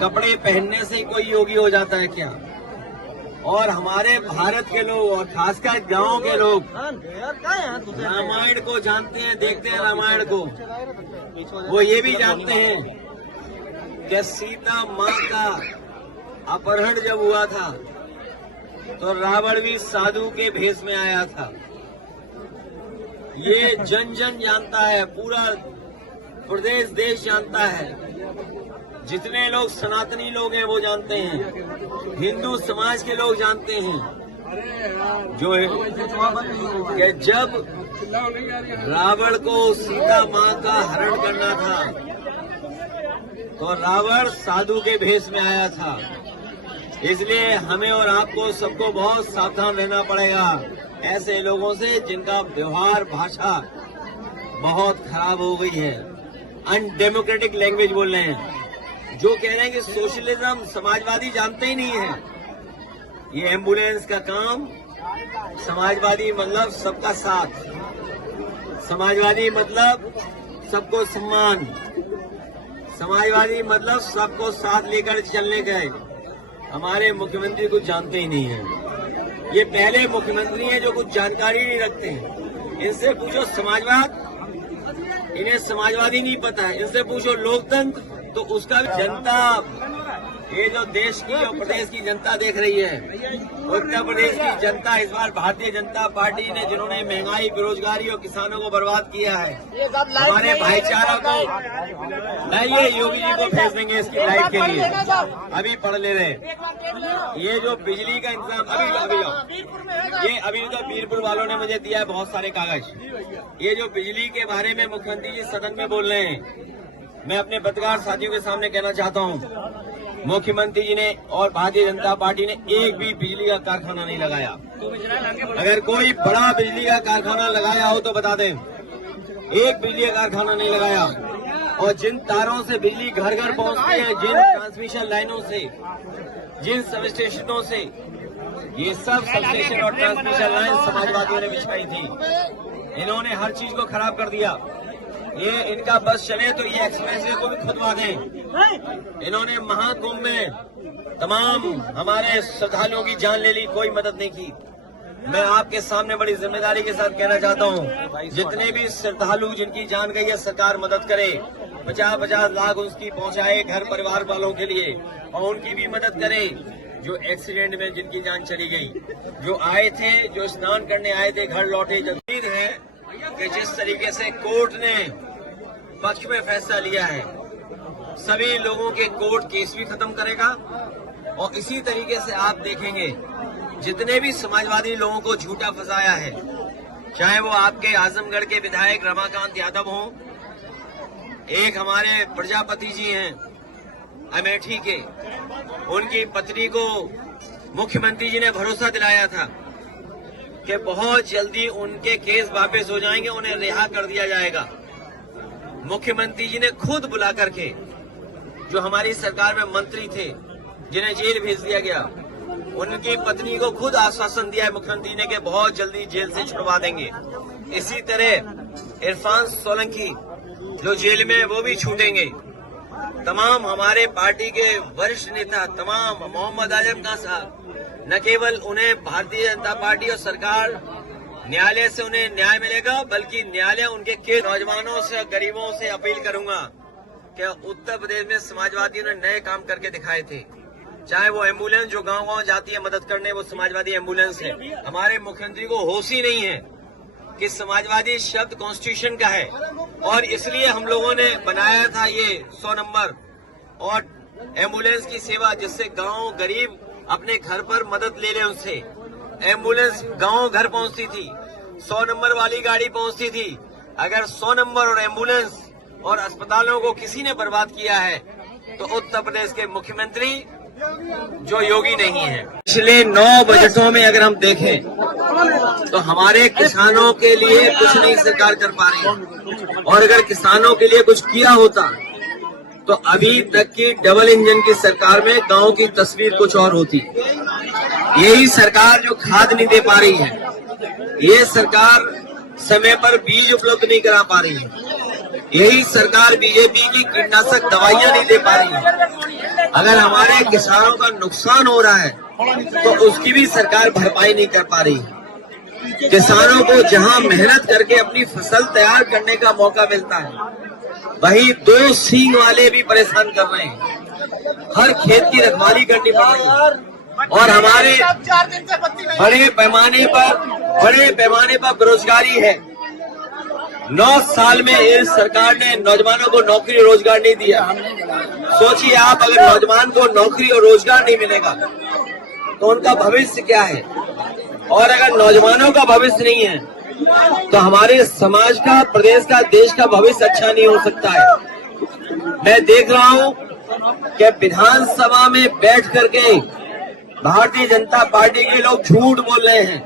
कपड़े पहनने से ही कोई योगी हो जाता है क्या? और हमारे भारत के लोग और खासकर गांव के लोग रामायण को जानते हैं, देखते हैं रामायण को। वो ये भी जानते हैं कि सीता माँ का अपहरण जब हुआ था तो रावण भी साधु के भेष में आया था। ये जन जन जानता है, पूरा प्रदेश देश जानता है। जितने लोग सनातनी लोग हैं वो जानते हैं, हिंदू समाज के लोग जानते हैं जो है कि जब रावण को सीता माँ का हरण करना था तो रावण साधु के भेष में आया था। इसलिए हमें और आपको सबको बहुत सावधान रहना पड़ेगा ऐसे लोगों से जिनका व्यवहार भाषा बहुत खराब हो गई है, अनडेमोक्रेटिक लैंग्वेज बोल रहे हैं, जो कह रहे हैं कि सोशलिज्म समाजवादी जानते ही नहीं है। ये एम्बुलेंस का काम, समाजवादी मतलब सबका साथ, समाजवादी मतलब सबको सम्मान, समाजवादी मतलब सबको साथ लेकर चलने का। हमारे मुख्यमंत्री कुछ जानते ही नहीं है। ये पहले मुख्यमंत्री हैं जो कुछ जानकारी नहीं रखते हैं। इनसे पूछो समाजवाद, इन्हें समाजवादी नहीं पता है। इनसे पूछो लोकतंत्र, तो उसका जनता, ये जो देश की और प्रदेश की जनता देख रही है, उत्तर प्रदेश की जनता इस बार भारतीय जनता पार्टी ने, जिन्होंने महंगाई, बेरोजगारी और किसानों को बर्बाद किया है, हमारे भाईचारा को, ये योगी जी को भेज देंगे इसकी लाइट के लिए। अभी पढ़ ले रहे, ये जो बिजली का इंतजाम अभी तो वीरपुर वालों ने मुझे दिया है बहुत सारे कागज। ये जो बिजली के बारे में मुख्यमंत्री जी सदन में बोल रहे हैं, मैं अपने पत्रकार साथियों के सामने कहना चाहता हूं, मुख्यमंत्री जी ने और भारतीय जनता पार्टी ने एक भी बिजली का कारखाना नहीं लगाया। अगर कोई बड़ा बिजली का कारखाना लगाया हो तो बता दें। एक बिजली का कारखाना नहीं लगाया। और जिन तारों से बिजली घर घर पहुंचती है, जिन ट्रांसमिशन लाइनों से, जिन सब स्टेशनों से, ये सब सब स्टेशन और ट्रांसमिशन लाइन समाजवादियों ने बिछाई थी। इन्होंने हर चीज को खराब कर दिया। ये इनका बस चले तो ये एक्सप्रेसवे को भी खुदवा दें। इन्होंने महाकुंभ में तमाम हमारे श्रद्धालुओं की जान ले ली, कोई मदद नहीं की। मैं आपके सामने बड़ी जिम्मेदारी के साथ कहना चाहता हूं, जितने भी श्रद्धालु जिनकी जान गई है, सरकार मदद करे। 50-50 लाख उसकी पहुंचाए घर परिवार वालों के लिए, और उनकी भी मदद करे जो एक्सीडेंट में जिनकी जान चली गई, जो आए थे, जो स्नान करने आए थे, घर लौटे। जरूरी है कि जिस तरीके से कोर्ट ने पक्ष में फैसला लिया है, सभी लोगों के कोर्ट केस भी खत्म करेगा। और इसी तरीके से आप देखेंगे जितने भी समाजवादी लोगों को झूठा फंसाया है, चाहे वो आपके आजमगढ़ के विधायक रमाकांत यादव हों, एक हमारे प्रजापति जी हैं अमेठी के, उनकी पत्नी को मुख्यमंत्री जी ने भरोसा दिलाया था कि बहुत जल्दी उनके केस वापस हो जाएंगे, उन्हें रिहा कर दिया जाएगा। मुख्यमंत्री जी ने खुद बुला करके, जो हमारी सरकार में मंत्री थे जिन्हें जेल भेज दिया गया, उनकी पत्नी को खुद आश्वासन दिया है मुख्यमंत्री ने कि बहुत जल्दी जेल से छुड़वा देंगे। इसी तरह इरफान सोलंकी जो जेल में, वो भी छूटेंगे। तमाम हमारे पार्टी के वरिष्ठ नेता, तमाम मोहम्मद आजम खान साहब, न केवल उन्हें भारतीय जनता पार्टी और सरकार न्यायालय से उन्हें न्याय मिलेगा, बल्कि न्यायालय उनके केस। नौजवानों से, गरीबों से अपील करूंगा कि उत्तर प्रदेश में समाजवादियों ने नए काम करके दिखाए थे, चाहे वो एम्बुलेंस जो गांव-गांव जाती है मदद करने, वो समाजवादी एम्बुलेंस है। हमारे मुख्यमंत्री को होश ही नहीं है कि समाजवादी शब्द कॉन्स्टिट्यूशन का है, और इसलिए हम लोगों ने बनाया था ये 100 नंबर और एम्बुलेंस की सेवा, जिससे गांव गरीब अपने घर पर मदद ले ले। उनसे एम्बुलेंस गांव घर पहुंचती थी, 100 नंबर वाली गाड़ी पहुंचती थी। अगर 100 नंबर और एम्बुलेंस और अस्पतालों को किसी ने बर्बाद किया है तो उत्तर प्रदेश के मुख्यमंत्री जो योगी नहीं है। पिछले 9 बजटों में अगर हम देखें तो हमारे किसानों के लिए कुछ नहीं सरकार कर पा रही है, और अगर किसानों के लिए कुछ किया होता तो अभी तक की डबल इंजन की सरकार में गांव की तस्वीर कुछ और होती। यही सरकार जो खाद नहीं दे पा रही है, ये सरकार समय पर बीज उपलब्ध नहीं करा पा रही है, यही सरकार बीजेपी की कीटनाशक दवाइयां नहीं दे पा रही है, अगर हमारे किसानों का नुकसान हो रहा है तो उसकी भी सरकार भरपाई नहीं कर पा रही। किसानों को जहां मेहनत करके अपनी फसल तैयार करने का मौका मिलता है, वहीं 2 सींग वाले भी परेशान कर रहे हैं। हर खेत की रखवाली करनी पड़ रही है और हमारे बड़े पैमाने पर बेरोजगारी है। 9 साल में इस सरकार ने नौजवानों को नौकरी रोजगार नहीं दिया। सोचिए आप, अगर नौजवान को नौकरी और रोजगार नहीं मिलेगा तो उनका भविष्य क्या है? और अगर नौजवानों का भविष्य नहीं है तो हमारे समाज का, प्रदेश का, देश का भविष्य अच्छा नहीं हो सकता है। मैं देख रहा हूं कि विधानसभा में बैठ करके भारतीय जनता पार्टी के लोग झूठ बोल रहे हैं।